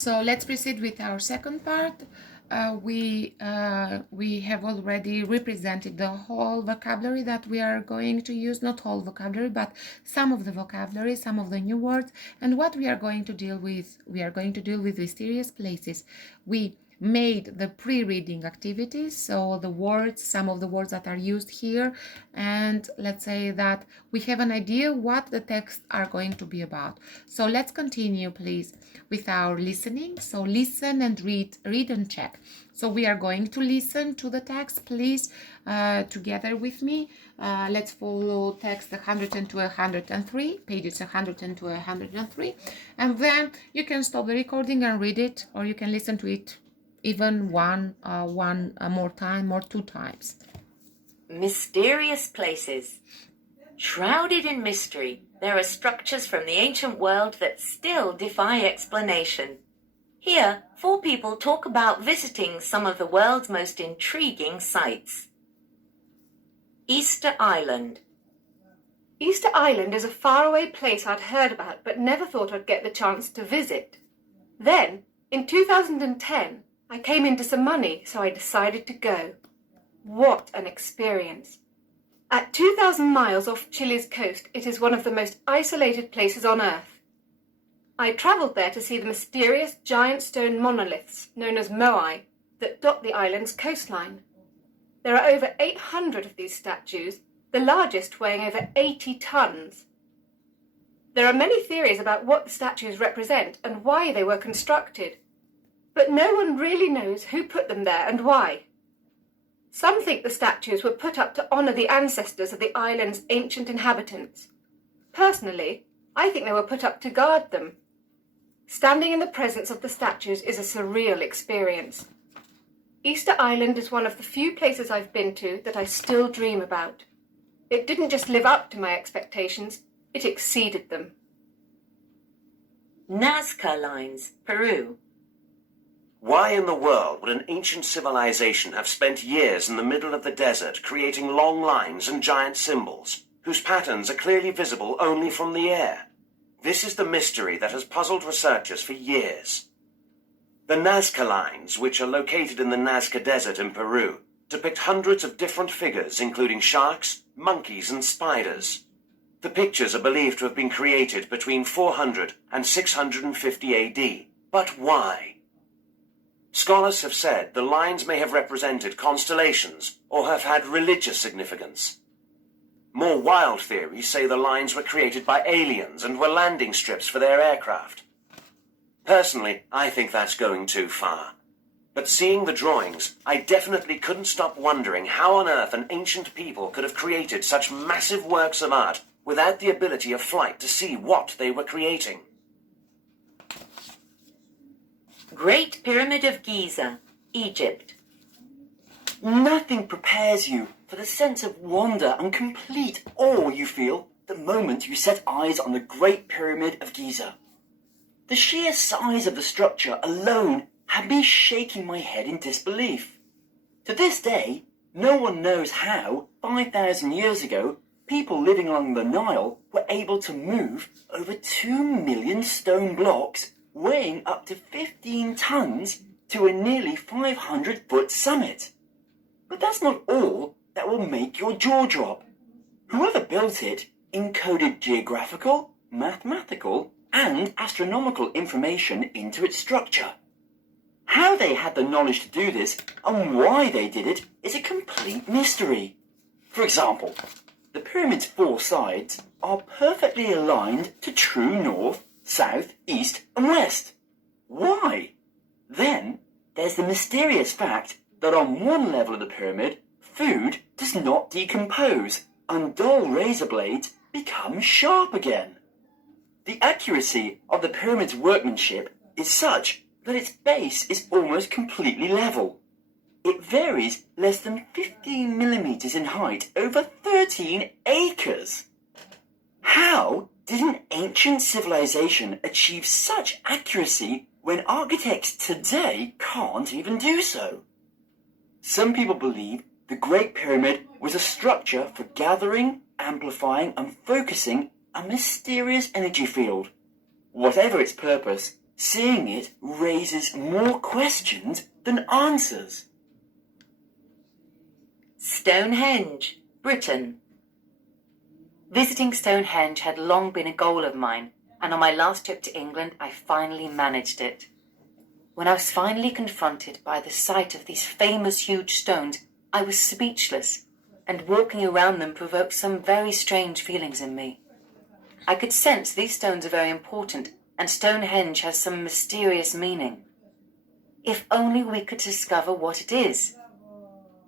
So let's proceed with our second part. We have already represented the whole vocabulary that we are going to use, not whole vocabulary, but some of the vocabulary, some of the new words, and what we are going to deal with. We are going to deal with mysterious places. We made the pre-reading activities, so the words, some of the words that are used here, and let's say that we have an idea what the texts are going to be about. So let's continue, please, with our listening. So listen and read and check. So we are going to listen to the text, please, together with me. Let's follow text 102 103, pages 102 103, and then you can stop the recording and read it, or you can listen to it even one more time or two times. Mysterious places. Shrouded in mystery, there are structures from the ancient world that still defy explanation. Here, 4 people talk about visiting some of the world's most intriguing sites. Easter Island. Easter Island is a faraway place I'd heard about but never thought I'd get the chance to visit. Then, in 2010, I came into some money, so I decided to go. What an experience! At 2,000 miles off Chile's coast, it is one of the most isolated places on Earth. I travelled there to see the mysterious giant stone monoliths, known as moai, that dot the island's coastline. There are over 800 of these statues, the largest weighing over 80 tons. There are many theories about what the statues represent and why they were constructed, but no one really knows who put them there and why. Some think the statues were put up to honour the ancestors of the island's ancient inhabitants. Personally, I think they were put up to guard them. Standing in the presence of the statues is a surreal experience. Easter Island is one of the few places I've been to that I still dream about. It didn't just live up to my expectations, it exceeded them. Nazca Lines, Peru. Why in the world would an ancient civilization have spent years in the middle of the desert creating long lines and giant symbols, whose patterns are clearly visible only from the air? This is the mystery that has puzzled researchers for years. The Nazca Lines, which are located in the Nazca Desert in Peru, depict hundreds of different figures, including sharks, monkeys, and spiders. The pictures are believed to have been created between 400 and 650 AD. But why? Scholars have said the lines may have represented constellations or have had religious significance. More wild theories say the lines were created by aliens and were landing strips for their aircraft. Personally, I think that's going too far. But seeing the drawings, I definitely couldn't stop wondering how on earth an ancient people could have created such massive works of art without the ability of flight to see what they were creating. Great Pyramid of Giza, Egypt. Nothing prepares you for the sense of wonder and complete awe you feel the moment you set eyes on the Great Pyramid of Giza. The sheer size of the structure alone had me shaking my head in disbelief. To this day, no one knows how, 5,000 years ago, people living along the Nile were able to move over 2 million stone blocks weighing up to 15 tons to a nearly 500-foot summit. But that's not all that will make your jaw drop. Whoever built it encoded geographical, mathematical, and astronomical information into its structure. How they had the knowledge to do this and why they did it is a complete mystery. For example, the pyramid's 4 sides are perfectly aligned to true north, south, east, and west. Why? Then there's the mysterious fact that on one level of the pyramid, food does not decompose, and dull razor blades become sharp again. The accuracy of the pyramid's workmanship is such that its base is almost completely level. It varies less than 15 millimeters in height over 13 acres. How did an ancient civilization achieve such accuracy when architects today can't even do so? Some people believe the Great Pyramid was a structure for gathering, amplifying, and focusing a mysterious energy field. Whatever its purpose, Seeing it raises more questions than answers. Stonehenge, Britain. Visiting Stonehenge had long been a goal of mine, and on my last trip to England, I finally managed it. When I was finally confronted by the sight of these famous huge stones, I was speechless, and walking around them provoked some very strange feelings in me. I could sense these stones are very important, and Stonehenge has some mysterious meaning. If only we could discover what it is.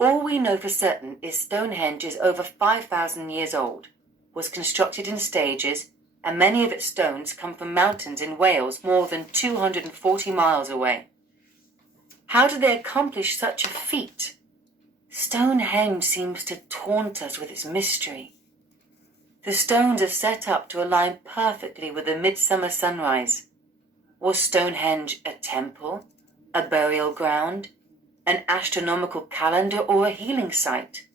All we know for certain is Stonehenge is over 5,000 years old, was constructed in stages, and many of its stones come from mountains in Wales more than 240 miles away. How did they accomplish such a feat? Stonehenge seems to taunt us with its mystery. The stones are set up to align perfectly with the midsummer sunrise. Was Stonehenge a temple, a burial ground, an astronomical calendar, or a healing site?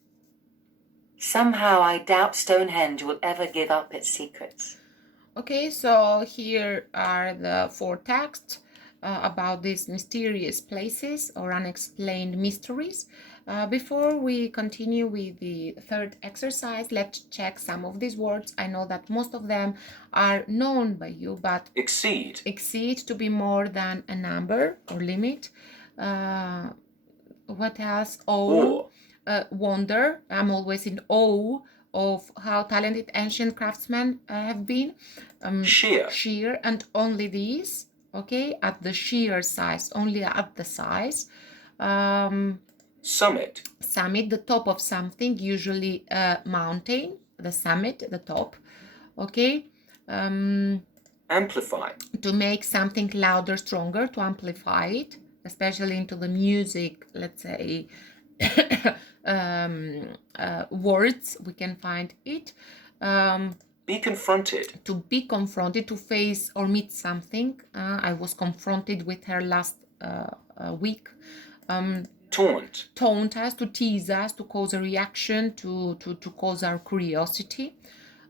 Somehow I doubt Stonehenge will ever give up its secrets. Okay, so here are the 4 texts about these mysterious places or unexplained mysteries. Before we continue with the 3rd exercise, let's check some of these words. I know that most of them are known by you, but Exceed. exceed to be more than a number or limit. What else? Awe, wonder. I'm always in awe of how talented ancient craftsmen have been. Sheer. Sheer, and only these, okay, at the sheer size, only at the size. Summit. Summit, the top of something, usually a mountain, the summit, the top, okay. Amplify. To make something louder, stronger, to amplify it, especially into the music, let's say, words, we can find it. Be confronted. To be confronted, to face or meet something. I was confronted with her last week. Taunt. Taunt us, to tease us, to cause a reaction, to cause our curiosity.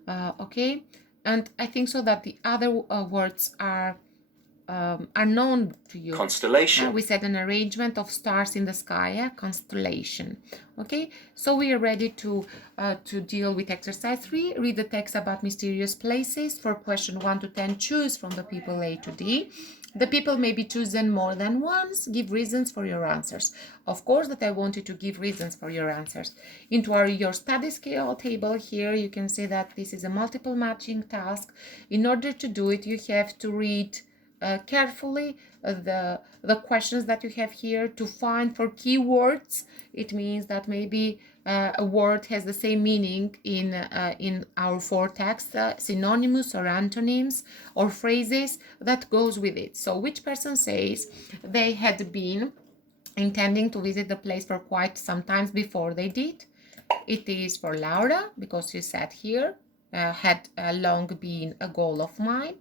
Okay, and I think so that the other words are known to you. Constellation. We said an arrangement of stars in the sky, constellation. Okay, so we are ready to deal with exercise 3. Read the text about mysterious places. For question 1 to 10, choose from the people A to D. The people may be chosen more than once. Give reasons for your answers. Of course that I want you to give reasons for your answers. Into your study skill table here, you can see that this is a multiple matching task. In order to do it, you have to read carefully the questions that you have here, to find for keywords. It means that maybe a word has the same meaning in our 4 texts, synonymous or antonyms or phrases that goes with it. So which person says they had been intending to visit the place for quite some time before they did? It is for Laura, because she said here, had long been a goal of mine.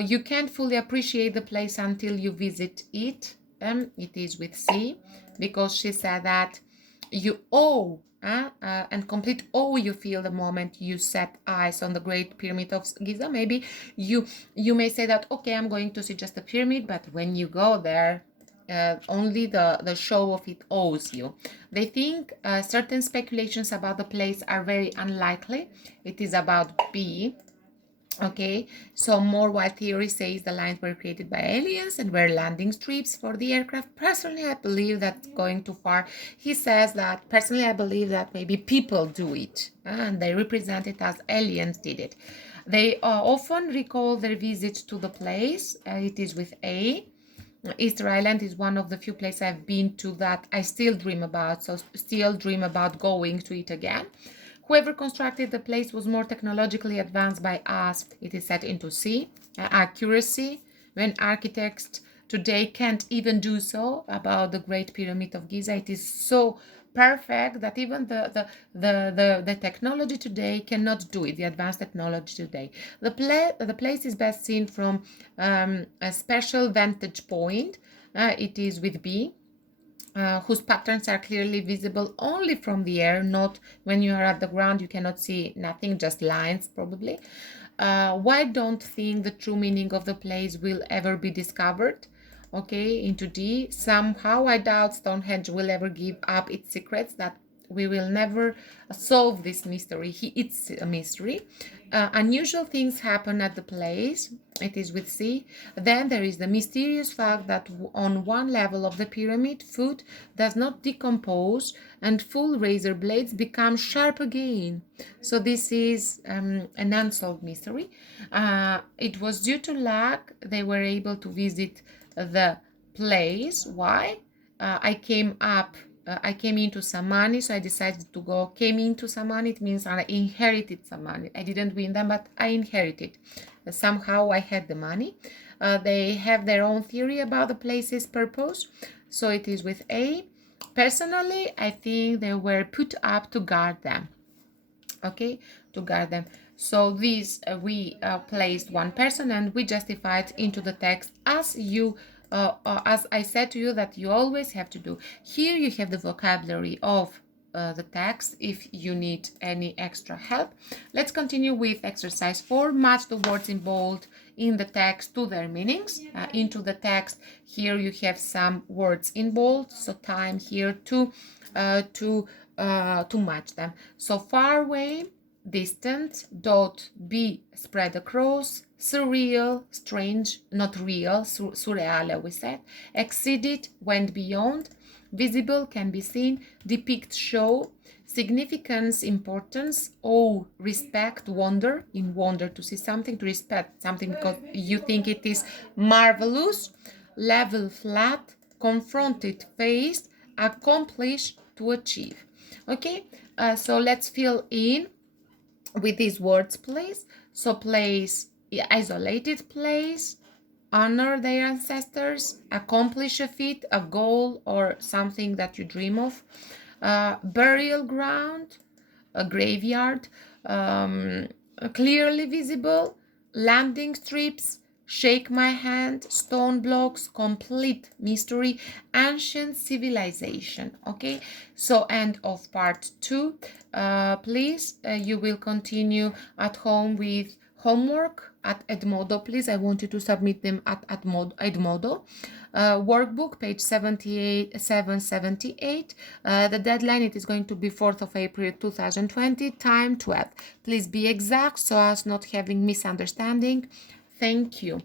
You can't fully appreciate the place until you visit it. It is with C, because she said that you owe and complete awe you feel the moment you set eyes on the Great Pyramid of Giza. Maybe you may say that, okay, I'm going to see just the pyramid, but when you go there, only the show of it owes you. They think certain speculations about the place are very unlikely. It is about B. Okay, so more wild theory says the lines were created by aliens and were landing strips for the aircraft. Personally, I believe that's going too far. He says that, personally, I believe that maybe people do it and they represent it as aliens did it. They often recall their visit to the place. It is with A. Easter Island is one of the few places I've been to that I still dream about, so still dream about going to it again. Whoever constructed the place was more technologically advanced by us. It is set into C. Accuracy, when architects today can't even do so about the Great Pyramid of Giza. It is so perfect that even the technology today cannot do it, the advanced technology today. The place is best seen from a special vantage point. It is with B. Whose patterns are clearly visible only from the air, not when you are at the ground, you cannot see nothing, just lines probably. Why don't think the true meaning of the place will ever be discovered? Okay, into D. Somehow I doubt Stonehenge will ever give up its secrets, that we will never solve this mystery. It's a mystery. Unusual things happen at the place. It is with C. Then there is the mysterious fact that on one level of the pyramid, food does not decompose and full razor blades become sharp again. So this is an unsolved mystery. It was due to luck they were able to visit the place. Why? I came into some money, so I decided to go. Came into some money, it means I inherited some money. I didn't win them, but I inherited. Somehow I had the money. They have their own theory about the place's purpose, so it is with A. Personally, I think they were put up to guard them. Okay, to guard them. So these we placed one person and we justified into the text as I said to you that you always have to do. Here you have the vocabulary of the text if you need any extra help. Let's continue with exercise 4. Match the words in bold in the text to their meanings. Into the text, here you have some words in bold, so time here to match them. So far away, distant, dot, be spread across, surreal, strange, not real, surreal we said, exceeded, went beyond, visible, can be seen, depict, show, significance, importance, awe, respect, wonder, in wonder to see something, to respect something because you think it is marvelous, level, flat, confronted, faced, accomplish, to achieve. Okay, so let's fill in with these words, please. So place, isolated place, honor their ancestors, accomplish a feat, a goal, or something that you dream of. Burial ground, a graveyard, clearly visible, landing strips, shake my hand, stone blocks, complete mystery, ancient civilization. Okay, so end of part 2. Please, you will continue at home with homework at Edmodo. Please, I want you to submit them at Edmodo. Workbook, page 778. The deadline, it is going to be 4th of April 2020, time 12. Please be exact so as not having misunderstanding. Thank you.